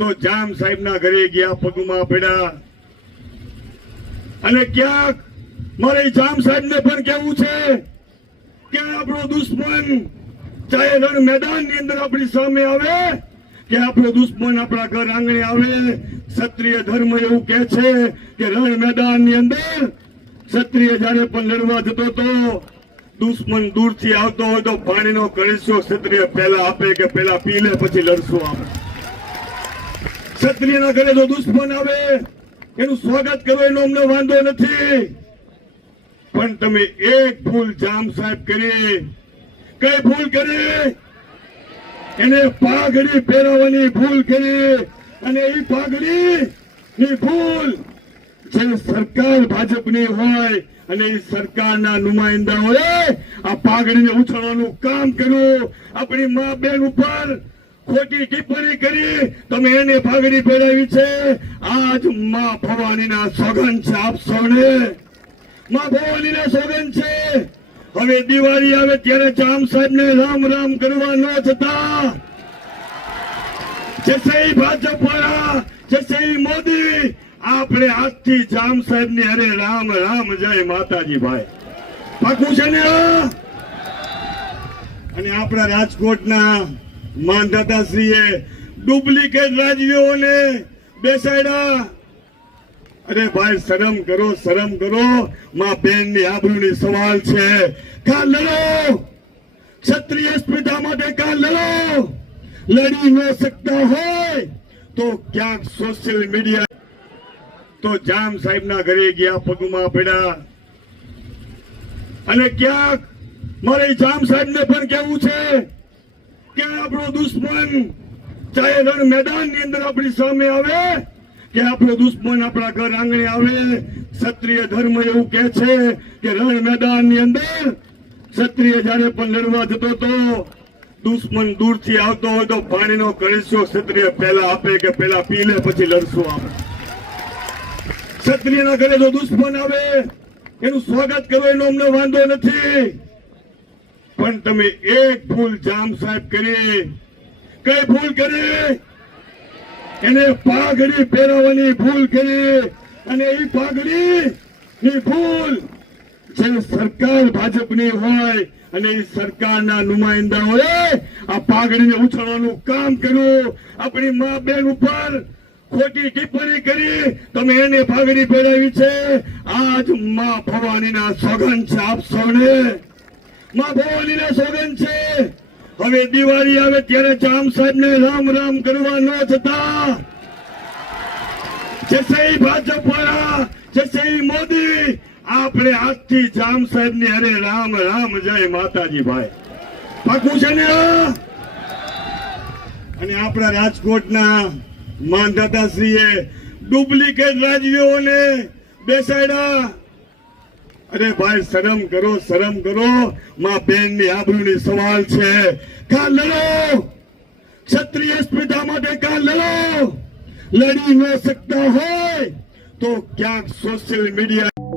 તો જામ સાહેબના ઘરે ગયા, પગમાં પડ્યા. અને ક્યાંક મારે જામ સાહેબને પણ કહેવું છે કે આપણો દુશ્મન ચાહે રણ મેદાનની અંદર આપણી સામે આવે, કે આપણો દુશ્મન આપણા ઘર આંગણે આવે. ક્ષત્રિય ધર્મ એવું કહે છે કે રણ મેદાનની અંદર ક્ષત્રિય જ્યારે પણ લડવા જતો તો દુશ્મન દૂરથી આવતો હોય તો પાણીનો કળશો ક્ષત્રિય પહેલા આપે કે પહેલા પી લે પછી લડશું આપણે. ક્ષત્રિયના ઘરે જો દુશ્મન આવે. એનું સ્વાગત કરો એનો અમને વાંધો નથી. પણ તમે એક ભૂલ જામ સાહેબ કરી. કઈ ભૂલ કરી? એને પાઘડી પહેરાવવાની ભૂલ કરી. અને એ પાઘડી ની ભૂલ જે સરકાર ભાજપની હોય અને એ સરકારના નુમાઇંદાઓએ આ પાઘડીને ઉછાળવાનું કામ કર્યું. આપણી મા બેન ઉપર ખોટી ટિપ્પણી કરી, તમે એને પાઘડી પહેરાવી છે. આજ મા ભવાનીના સોગન છે આપ સૌને માં ભવાનીને સોગન છે. હવે દિવાળી આવે ત્યારે જામ સાહેબ ને રામ રામ કરવા ન જતા. જસઈ ભાજપ વાળા જસઈ મોદી, આપણે આજથી જામ સાહેબની અરે રામ રામ જય માતાજી ભાઈ પાકું છે ને અને આપણા રાજકોટના માનદાતાશ્રીએ ડુપ્લિકેટ રાજવીઓને બેસાડ્યા. અરે ભાઈ, શરમ કરો શરમ કરો. માં બેનની આબરૂની સવાલ છે. કા લડો. ક્ષત્રિય સ્પર્ધા માટે કા લડો. લડી ન શકતા હોય તો ક્યાંક સોશિયલ મીડિયા તો જામ સાહેબના ઘરે ગયા, પગમાં પડ્યા. અને ક્યાંક મારે જામ સાહેબને પણ કહેવું છે કે આપણો દુશ્મન ચાહે રણ મેદાનની અંદર આપણી સામે આવે, કે આપણો દુશ્મન આપણા ઘર આંગણે આવે. ક્ષત્રિય ધર્મ એવું કહે છે કે રણ મેદાનની અંદર ક્ષત્રિય જ્યારે પણ લડવા જતો હતો, દુશ્મન દૂરથી આવતો હોય તો પાણીનો કળશો ક્ષત્રિય પહેલા આપે કે પહેલા પી લે, પછી લડશું આપણે. ક્ષત્રિયના ઘરે જો દુશ્મન આવે, એનું સ્વાગત કરો એનો અમને વાંધો નથી. પણ તમે એક ભૂલ જામ સાહેબ કરી. કઈ ભૂલ કરી? એને પાઘડી પહેરાવવાની ભૂલ કરી અને એ પાઘડી ની ભૂલ જે સરકાર ભાજપની હોય અને એ સરકારના નુમાઇંદાઓએ આ પાઘડીને ઉછળવાનું કામ કર્યું. આપણી મા બેન ઉપર ખોટી ટિપ્પણી કરી. તમે એને પાઘડી પહેરાવી છે. આજ મા ભવાનીના સોગન છે આપ સૌને. માં ભવાનીને સોગન છે. હવે દિવાળી આવે ત્યારે જામ સાહેબ ને રામ રામ કરવા ન જતા. જશે ભાજપ વાળા જશે મોદી. આપણે આજથી જામ સાહેબની અરે રામ રામ જય માતાજી ભાઈ પાકું છે ને? અને આપણા રાજકોટના માનદાતાશ્રીએ ડુપ્લિકેટ રાજવીઓને બેસાડ્યા. અરે ભાઈ, શરમ કરો શરમ કરો. માં બેનની આબરૂની સવાલ છે. કા લડો. ક્ષત્રિય સ્પર્ધા માટે કા લડો. લડી ન શકતા હોય તો ક્યાંક સોશિયલ મીડિયા